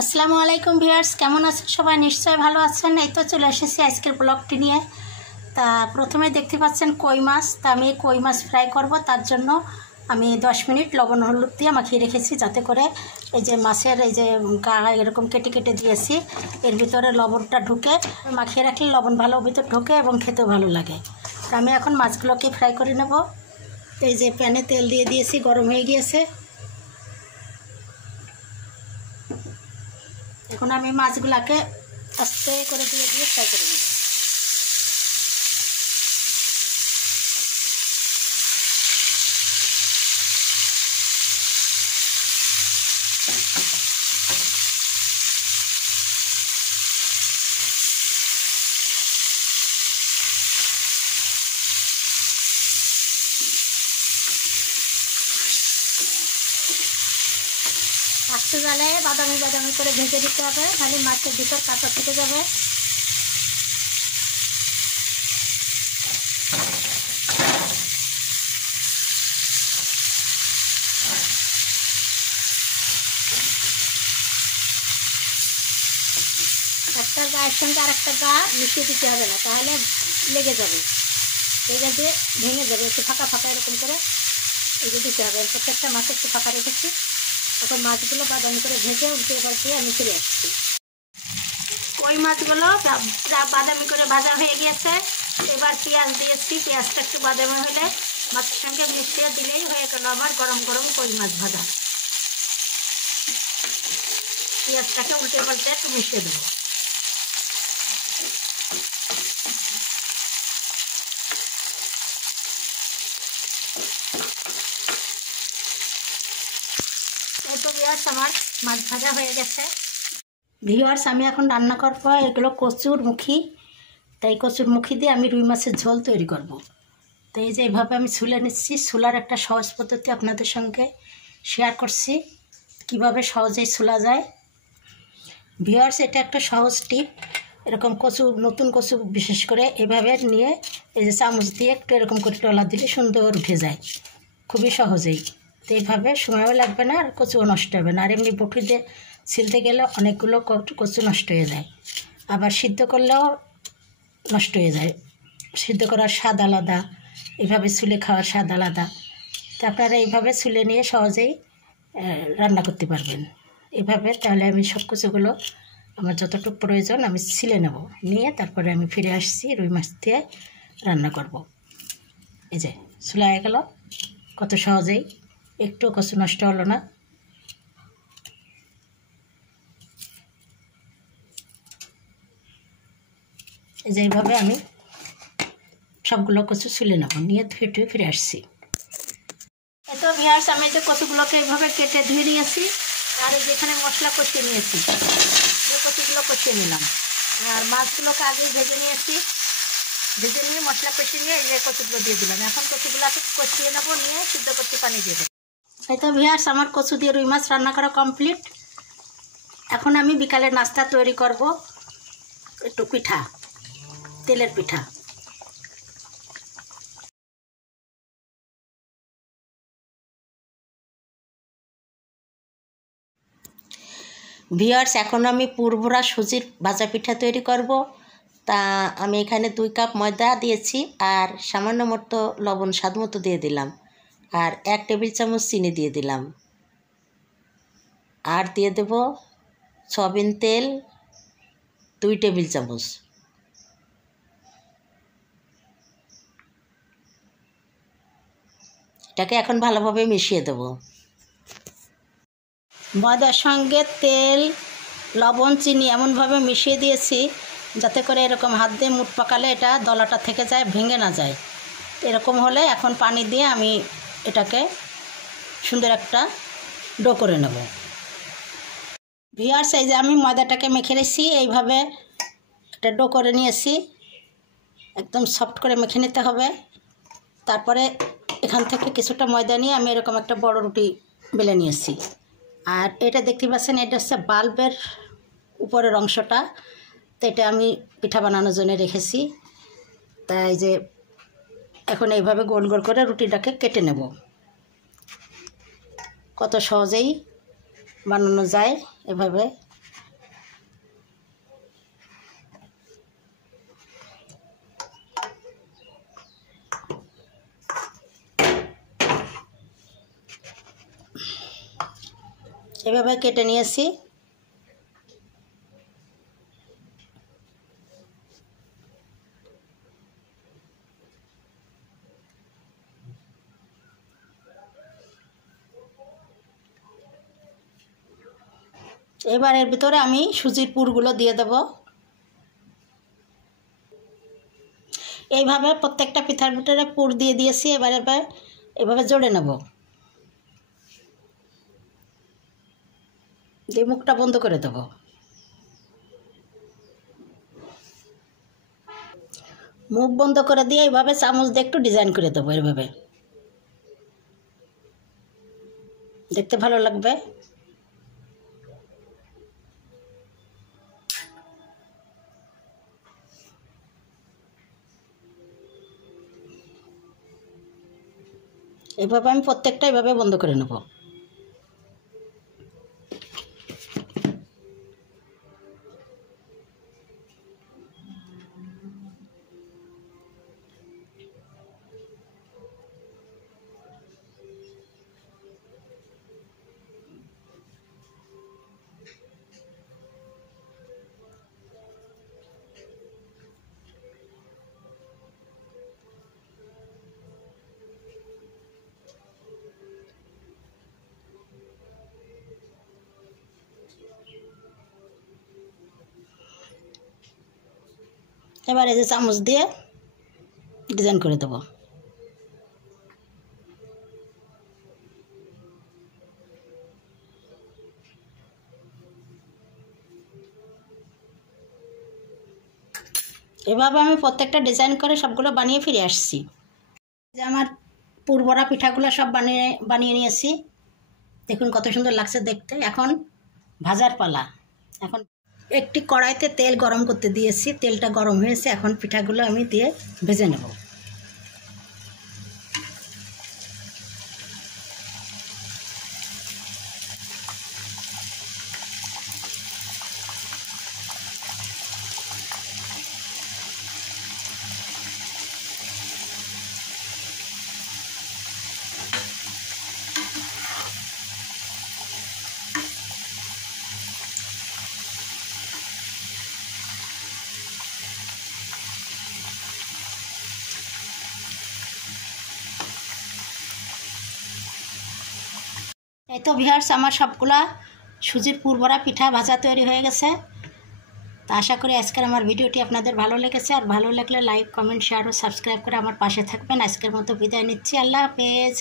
আসসালামু আলাইকুম ভিউয়ার্স, কেমন আছেন সবাই? নিশ্চয়ই ভালো আছেন। এই তো চলে এসেছি আজকের ব্লগটি নিয়ে। তা প্রথমে দেখতে পাচ্ছেন কই মাছ। তা আমি কই মাছ ফ্রাই করব, তার জন্য আমি 10 মিনিট লবণ হলুদ দিয়ে মাখিয়ে রেখেছি, যাতে করে এই যে মাছের এই যে গা এরকম কেটে কেটে দিয়েছি, এর ভিতরে লবণটা ঢুকে, মাখিয়ে রাখলে লবণ ভালো ভিতর ঢোকে এবং খেতেও ভালো লাগে। তা আমি এখন মাছগুলোকে ফ্রাই করে নেব। এই যে প্যানে তেল দিয়ে দিয়েছি, গরম হয়ে গিয়েছে। এখন আমি মাছগুলোকে আস্তে করে দিয়ে ফ্রাই করে নেব। আস্তে জালে বাদামি বাদামি করে ভেজে দিতে হবে, তাহলে মাছের ভিতর কাঁচা থেকে যাবে। একটা গায়ের সঙ্গে আর একটা গা মিশিয়ে দিতে হবে না, তাহলে লেগে যাবে, লেগে দিয়ে ভেঙে যাবে। একটু ফাঁকা ফাঁকা এরকম করে এই যে দিতে হবে। প্রত্যেকটা মাছ একটু ফাঁকা রেখেছি। এখন মাছগুলো বাদামি করে ভেজে উল্টে পাল্টে আমি ফিরে আসছি। ওই মাছগুলো বাদামি করে ভাজা হয়ে গিয়েছে। এবার পেঁয়াজ দিয়েছি, পেঁয়াজটা একটু বাদামি হলে মাছের সঙ্গে মিশিয়ে দিলেই হয়ে গেল আমার গরম গরম কই মাছ ভাজা। পেঁয়াজটাকে উল্টে পাল্টে একটু মিশিয়ে দেবো। এই তো ভিউয়ার্স, আমার মাছ ভাজা হয়ে গেছে। ভিউয়ার্স, আমি এখন রান্না করবো এগুলো কচুর মুখী। তাই কচুর মুখী দিয়ে আমি রুই মাছের ঝোল তৈরি করব। তো এই যে এইভাবে আমি ছুলে নিচ্ছি। ছুলার একটা সহজ পদ্ধতি আপনাদের সঙ্গে শেয়ার করছি, কিভাবে সহজেই ছুলা যায়। ভিউয়ার্স, এটা একটা সহজ টিপ। এরকম কচু, নতুন কচু বিশেষ করে এভাবে নিয়ে এই যে চামচ দিয়ে একটু এরকম করে টলা দিলে সুন্দর উঠে যায়, খুবই সহজেই। তো এইভাবে সময়ও লাগবে না, আর কচুও নষ্ট হবে না। আর এমনি বটি দিয়ে ছিলতে গেলে অনেকগুলো কচু নষ্ট হয়ে যায়, আবার সিদ্ধ করলেও নষ্ট হয়ে যায়। সিদ্ধ করার স্বাদ আলাদা, এভাবে ছুলে খাওয়ার স্বাদ আলাদা। তো আপনারা এইভাবে ছুলে নিয়ে সহজেই রান্না করতে পারবেন এভাবে। তাহলে আমি সব কচুগুলো আমার যতটুকু প্রয়োজন আমি ছিলে নেব, নিয়ে তারপরে আমি ফিরে আসছি রুই মাছ দিয়ে রান্না করব। এই যে ছুলা হয়ে গেল, কত সহজেই, একটু কচু নষ্ট হলো না। এই যে এইভাবে আমি সবগুলো কচু ছুলে নেব, নিয়ে ধুয়ে টুয়ে ফিরে আসছি। এত ভিউয়ার্স, আমি যে কচুগুলোকে এইভাবে কেটে ধুয়ে নিয়েছি, আর যেখানে মশলা কষিয়ে নিয়েছি, যে কচুগুলো কষিয়ে নিলাম। আর মাছগুলোকে আগে ভেজে নিয়েছি, ভেজে নিয়ে মশলা কষিয়ে নিয়ে এই যে কচুগুলো দিয়ে দিলাম। এখন কচুগুলোকে কষিয়ে নেবো, নিয়ে সিদ্ধ করতে পানি দিয়ে দেবো। এই তো ভিউয়ার্স, আমার কচু দিয়ে রুই মাছ রান্না করা কমপ্লিট। এখন আমি বিকালের নাস্তা তৈরি করব, একটু পিঠা, তেলের পিঠা। ভিউয়ার্স, এখন আমি পুরভরা সুজির ভাজা পিঠা তৈরি করব। তা আমি এখানে 2 কাপ ময়দা দিয়েছি, আর সামান্য মতো লবণ স্বাদ মতো দিয়ে দিলাম, আর 1 টেবিল চামচ চিনি দিয়ে দিলাম, আর দিয়ে দেব সয়াবিন তেল 2 টেবিল চামচ। এটাকে এখন ভালোভাবে মিশিয়ে দেব। ময়দার সঙ্গে তেল, লবণ, চিনি এমনভাবে মিশিয়ে দিয়েছি যাতে করে এরকম হাত দিয়ে মুঠ পাকালে এটা দলাটা থেকে যায়, ভেঙে না যায়। এরকম হলে এখন পানি দিয়ে আমি এটাকে সুন্দর একটা ডো করে নেব। ভিউয়ার্স, এই যে আমি ময়দাটাকে মেখে রেখেছি, এইভাবে একটা ডো করে নিয়েছি। একদম সফট করে মেখে নিতে হবে। তারপরে এখান থেকে কিছুটা ময়দা নিয়ে আমি এরকম একটা বড় রুটি বেলে নিয়েছি। আর এটা দেখতে পাচ্ছেন, এটা হচ্ছে বাল্বের উপরের অংশটা। তো এটা আমি পিঠা বানানোর জন্য রেখেছি। তাই যে এখন এইভাবে গোল গোল করে রুটিটাকে কেটে নেব। কত সহজেই বানানো যায় এভাবে। এভাবে কেটে নিয়েছি। এবার এর ভিতরে আমি সুজির পুরগুলো দিয়ে দেব। এইভাবে প্রত্যেকটা পিঠার ভিতরে পুর দিয়ে দিয়েছি। এবার এভাবে জোড়ে নেব। দিয়ে মুখটা বন্ধ করে দেব। মুখ বন্ধ করে দিয়ে এইভাবে চামচ দিয়ে একটু ডিজাইন করে দেবো। এইভাবে দেখতে ভালো লাগবে। এইভাবে আমি প্রত্যেকটা এইভাবে বন্ধ করে নেব। এবার এই যে চামচ দিয়ে ডিজাইন করে দেবো। এভাবে আমি প্রত্যেকটা ডিজাইন করে সবগুলো বানিয়ে ফিরে আসছি। যে আমার পুরবরা পিঠাগুলো সব বানিয়ে নিয়েছি। দেখুন কত সুন্দর লাগছে দেখতে। এখন ভাজার পালা। এখন একটি কড়াইতে তেল গরম করতে দিয়েছি। তেলটা গরম হয়েছে। এখন পিঠাগুলো আমি দিয়ে ভেজে নেব। এই তো ভিউয়ার্স, আমার সবগুলা সুজির পুরবরা পিঠা ভাজা তৈরি হয়ে গেছে। তো আশা করি আজকের আমার ভিডিওটি আপনাদের ভালো লেগেছে। আর ভালো লাগলে লাইক, কমেন্ট, শেয়ার ও সাবস্ক্রাইব করে আমার পাশে থাকবেন। আজকের মতো বিদায় নিচ্ছি। আল্লাহ হাফেজ।